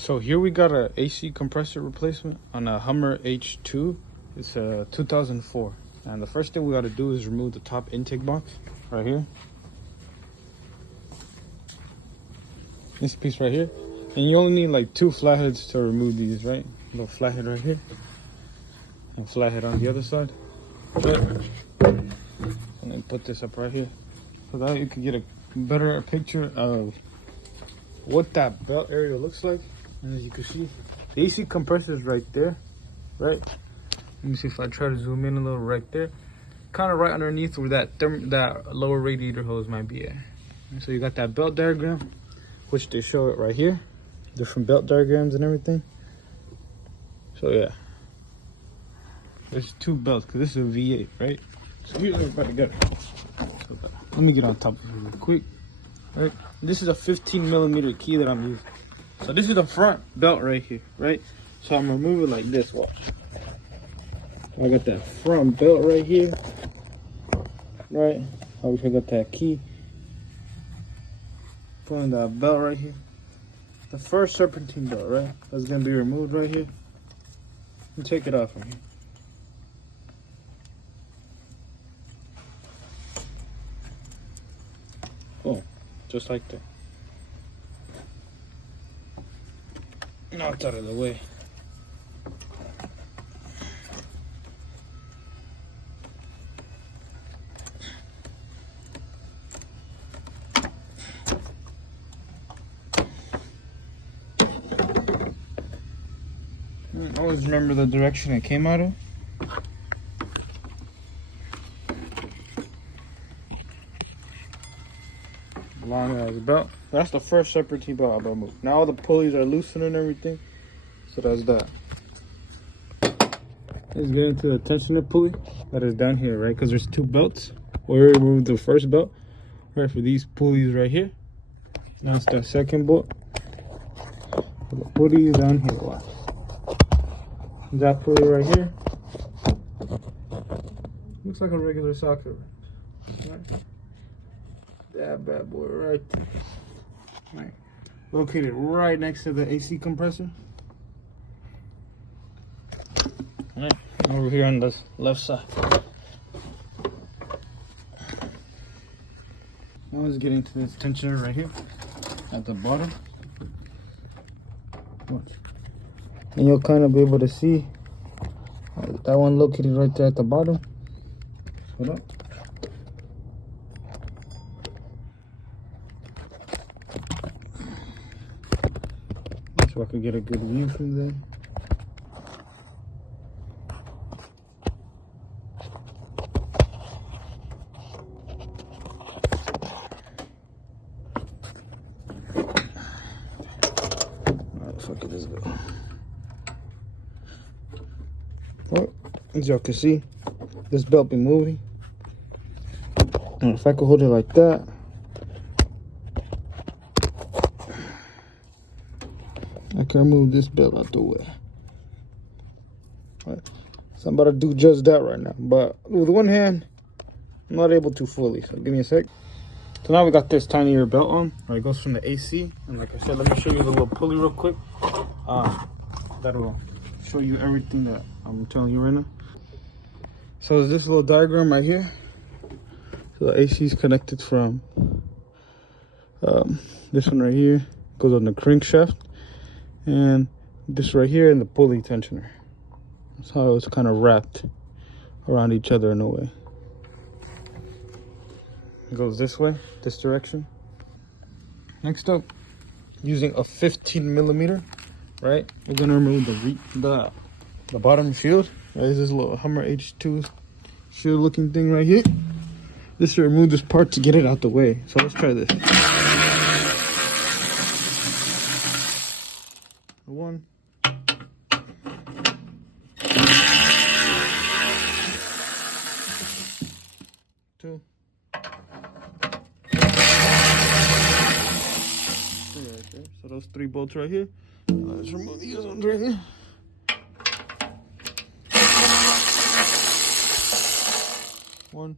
So here we got a AC compressor replacement on a HUMMER H2. It's a 2004. And the first thing we got to do is remove the top intake box right here. This piece right here. And you only need like 2 flatheads to remove these, right? A little flathead right here. And flathead on the other side. And then put this up right here. So that you can get a better picture of what that belt area looks like. And as you can see, the AC compressor is right there, right? Let me see if I try to zoom in a little right there. Kind of right underneath where that lower radiator hose might be at. And so you got that belt diagram, which they show it right here. Different belt diagrams and everything. So yeah. There's 2 belts, because this is a V8, right? So here's everybody got it. Let me get on top of it real quick. Right? This is a 15mm key that I'm using. So this is the front belt right here, right? So I'm gonna move it like this, watch. I got that front belt right here, right? I wish I got that key. Pulling that belt right here. The first serpentine belt, right? That's gonna be removed right here. And take it off from here. Oh, just like that. Now it's out of the way. Always remember the direction it came out of. Long as belt. That's the first serpentine belt I'm gonna move. Now all the pulleys are loosened and everything. So that's that. Let's get into the tensioner pulley that is down here, right? Because there's 2 belts. We removed the first belt, right, for these pulleys right here. Now it's the second bolt. So the pulley is down here. Watch. That pulley right here. Looks like a regular socket. Right? That bad boy right there. Right. Located right next to the AC compressor. Alright, over here on the left side. Now let's get into this tensioner right here at the bottom. Watch. And you'll kind of be able to see that one located right there at the bottom. Hold up. So I could get a good view from there. Fuck it, let's go. Well, as y'all can see, this belt be moving. And if I could hold it like that, I can remove this belt out the way. Right. So I'm about to do just that right now. But with one hand, I'm not able to fully. So give me a sec. So now we got this tinier belt on. Right, it goes from the AC. And like I said, let me show you the little pulley real quick. That'll show you everything that I'm telling you right now. So there's this little diagram right here. So the AC is connected from this one right here. Goes on the crankshaft. And this right here and the pulley tensioner. That's how it's kind of wrapped around each other in a way. It goes this way, this direction. Next up, using a 15mm, right? We're gonna remove the bottom shield. Right, this is a little HUMMER H2 shield looking thing right here. This should remove this part to get it out the way. So let's try this. 1. 2. 3 right there. So those 3 bolts right here. Let's remove these ones right here. 1.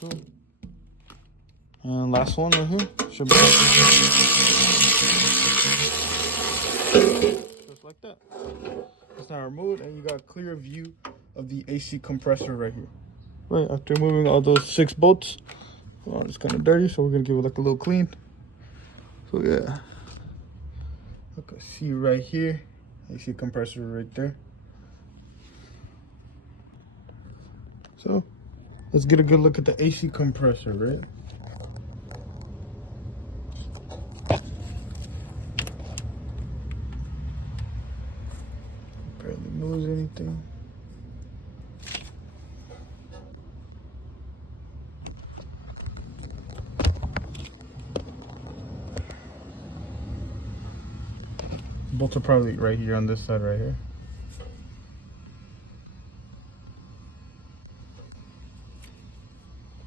2. And last one right here. Should be just like that. It's now removed, and you got a clear view of the AC compressor right here. Right after removing all those 6 bolts, well, it's kind of dirty, so we're gonna give it like a little clean. So yeah, you can see right here, AC compressor right there. So let's get a good look at the AC compressor, right? Barely moves anything. Bolts are probably right here on this side right here.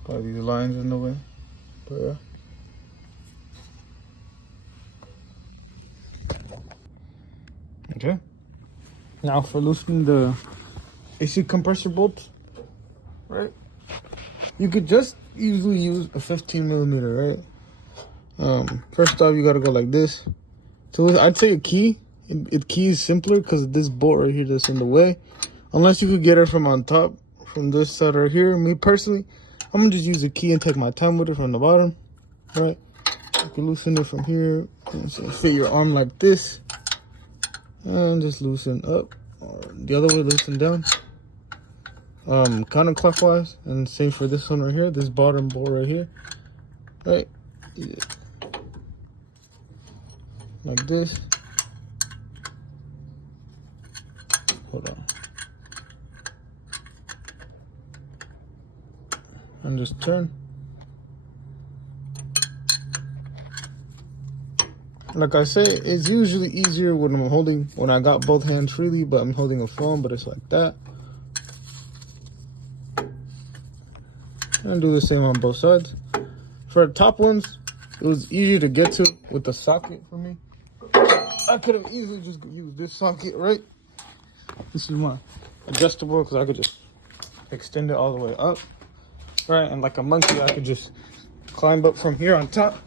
Probably these lines in the way, but yeah. Okay. Now for loosening the AC compressor bolts, right? You could just easily use a 15mm, right? First off, you gotta go like this. So I'd say a key. It key is simpler because of this bolt right here that's in the way. Unless you could get it from on top, from this side right here. Me personally, I'm gonna just use a key and take my time with it from the bottom, right? You can loosen it from here. And so fit your arm like this, and just loosen up, or the other way, loosen down. Counterclockwise, and same for this one right here. This bottom bolt right here, right? Yeah. Like this. Hold on. And just turn. Like I say, it's usually easier when when I got both hands freely, but I'm holding a phone, but it's like that. And do the same on both sides. For the top ones, it was easier to get to with the socket for me. I could have easily just used this socket, right? This is my adjustable, because I could just extend it all the way up, right? And like a monkey, I could just climb up from here on top,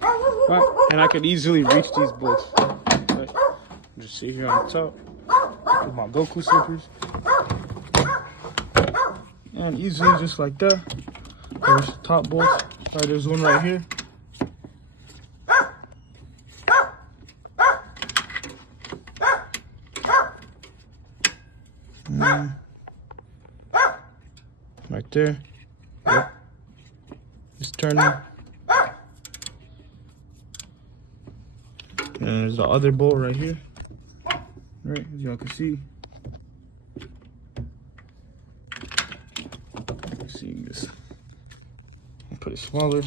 right? And I could easily reach these bolts, right? Just sit here on top with my Goku slippers, and easily just like that. There's the top bolts. Right, there's one right here. Right there. Yep. Just turn it. And there's the other bolt right here. Right, as y'all can see. Let's see this. I'll put it smaller.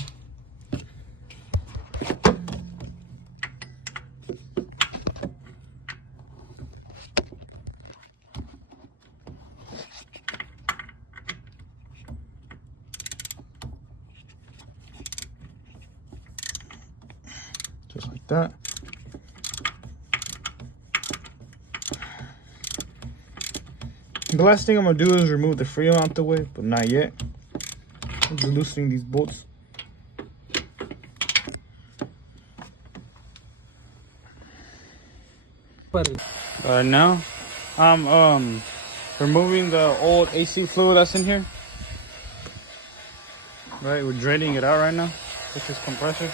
Just like that. The last thing I'm gonna do is remove the freon out the way, but not yet. I'm just loosening these bolts. Alright, now I'm removing the old AC fluid that's in here. Right, we're draining it out right now with this compressor.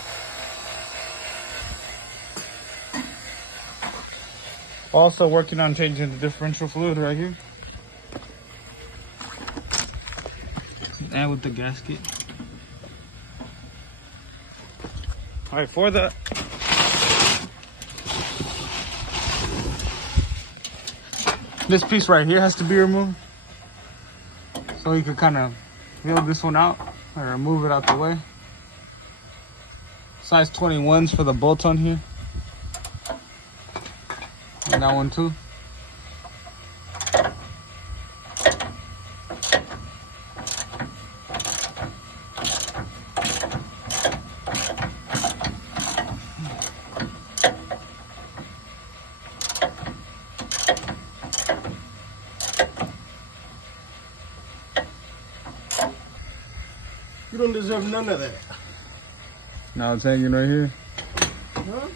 Also working on changing the differential fluid right here. And with the gasket. Alright, for that, this piece right here has to be removed. So you can kind of wheel this one out and remove it out the way. Size 21s for the bolt on here. And that one too. You don't deserve none of that. Now it's hanging right here. Huh?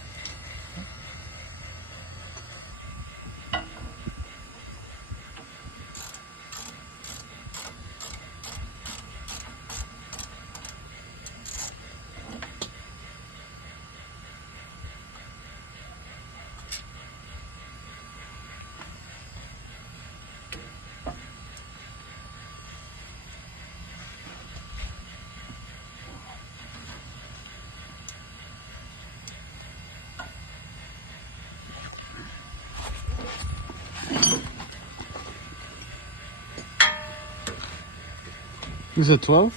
Is it 12?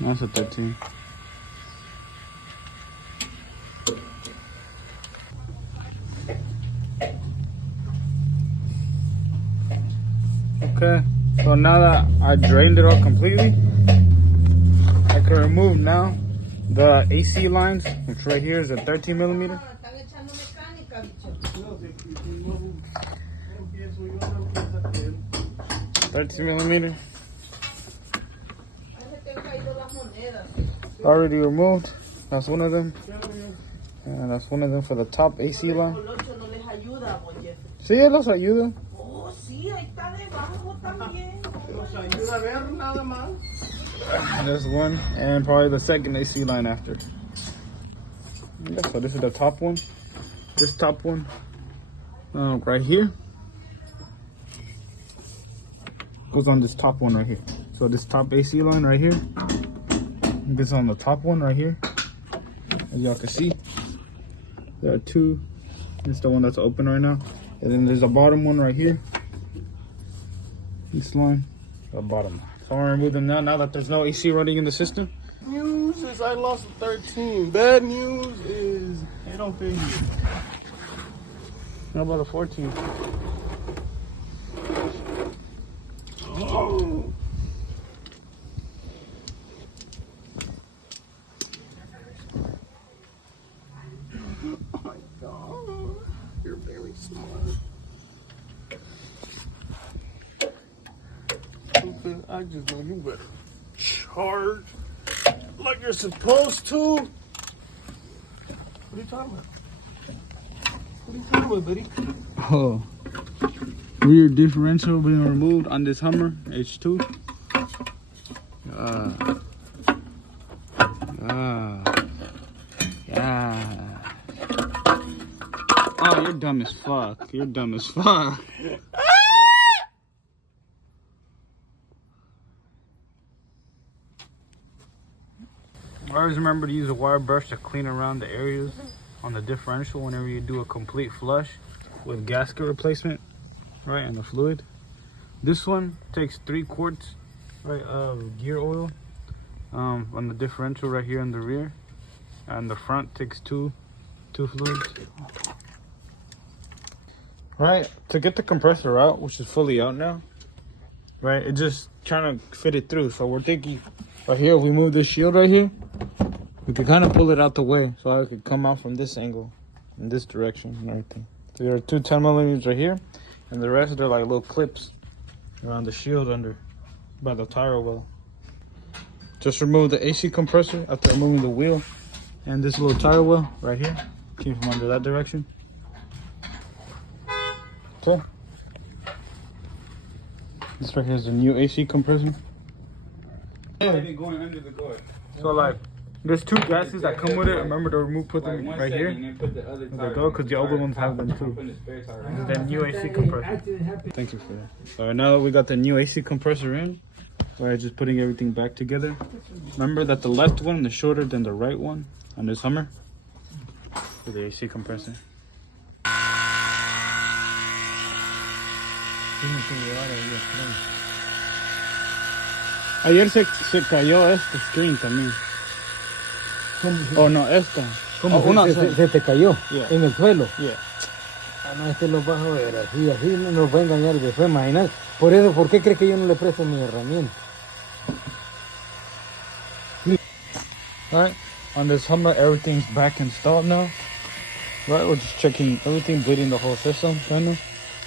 No, it's a 13. Okay, so now that I drained it all completely, I can remove now the AC lines, which right here is a 13 millimeter. 13 millimeter. Already removed. That's one of them. And that's one of them for the top AC line. Sí, él los ayuda. Oh, sí, ahí está debajo también. Nos ayuda a ver nada más. There's one, and probably the second AC line after. Yeah, so this is the top one. This top one, right here, goes on this top one right here. So this top AC line right here gets on the top one right here. As y'all can see, there are two. It's the one that's open right now, and then there's a bottom one right here. This line, the bottom one. So I'm gonna remove them now that there's no AC running in the system. News is I lost 13. Bad news is they don't fit here. How about the 14? Oh. Oh my God. You're very smart. I just know you better charge like you're supposed to. What are you talking about? What are you talking about, buddy? Oh, rear differential being removed on this Hummer H2. Yeah. Oh, you're dumb as fuck. You're dumb as fuck. Always remember to use a wire brush to clean around the areas on the differential whenever you do a complete flush with gasket replacement, right, and the fluid. This one takes 3 quarts, right, of gear oil on the differential right here in the rear, and the front takes two fluids. Right, to get the compressor out, which is fully out now, right, it's just trying to fit it through. So we're thinking right here, if we move this shield right here, we could kind of pull it out the way so it could come out from this angle, in this direction and everything. So there are 2 10 millimeters right here, and the rest they're like little clips around the shield under by the tire well. Just remove the AC compressor after removing the wheel and this little tire well right here. Came from under that direction. Okay. This right here is the new AC compressor. Going under the guard. So like, there's 2 gaskets that come with it. Remember to put them right here. Put the other There they go, because the older ones have them too. This is the new AC compressor. Thank you for that. So now that we got the new AC compressor in, we're just putting everything back together. Remember that the left one is shorter than the right one on this Hummer for the AC compressor. Ayer se cayó este screen también. Oh no, esta. ¿Cómo se te cayó? Yeah. En el suelo. Yeah. Ah, no, este lo vas a ver así no nos va a engañar después, imagínate. Por eso, ¿por qué crees que yo no le presto mi herramienta? Alright, on this Hummer, everything's back installed now. Right, we're just checking everything, bleeding the whole system, kind of.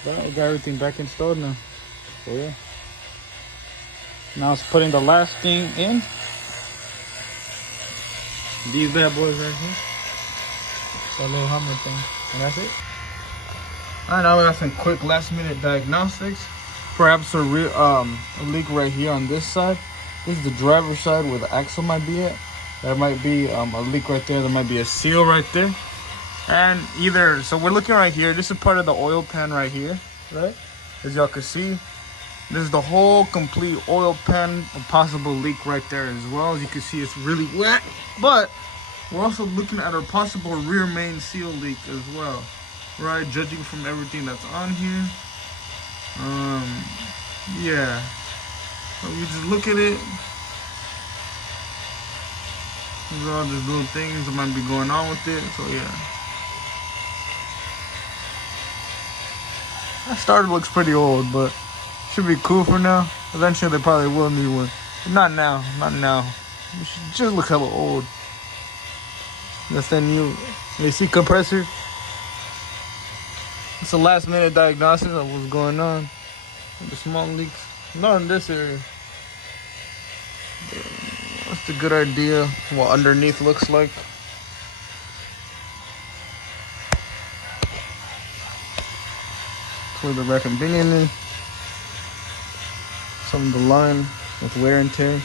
Right, we got everything back installed now. So yeah. Now it's putting the last thing in. These bad boys right here. That little HUMMER thing. And that's it. Alright, now we got some quick last minute diagnostics. Perhaps a leak right here on this side. This is the driver's side where the axle might be at. There might be a leak right there. There might be a seal right there. And so we're looking right here. This is part of the oil pan right here, right? As y'all can see, this is the whole complete oil pan, a possible leak right there as well. As you can see, it's really wet. But we're also looking at a possible rear main seal leak as well, right? Judging from everything that's on here. Yeah. So we just look at it. These are all just little things that might be going on with it. So yeah. That starter looks pretty old, but should be cool for now. Eventually they probably will need one. But not now, not now. It should just look hella old. That's that new AC compressor. It's a last minute diagnosis of what's going on with the small leaks. Not in this area. That's a good idea what underneath looks like. Where the rack and pinion is. Some of the line with wear and tear.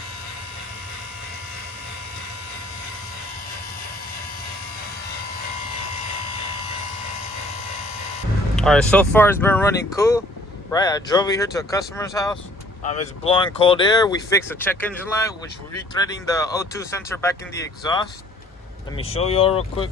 Alright, so far it's been running cool. Right, I drove it here to a customer's house. It's blowing cold air. We fixed the check engine light, which we're rethreading the O2 sensor back in the exhaust. Let me show you all real quick.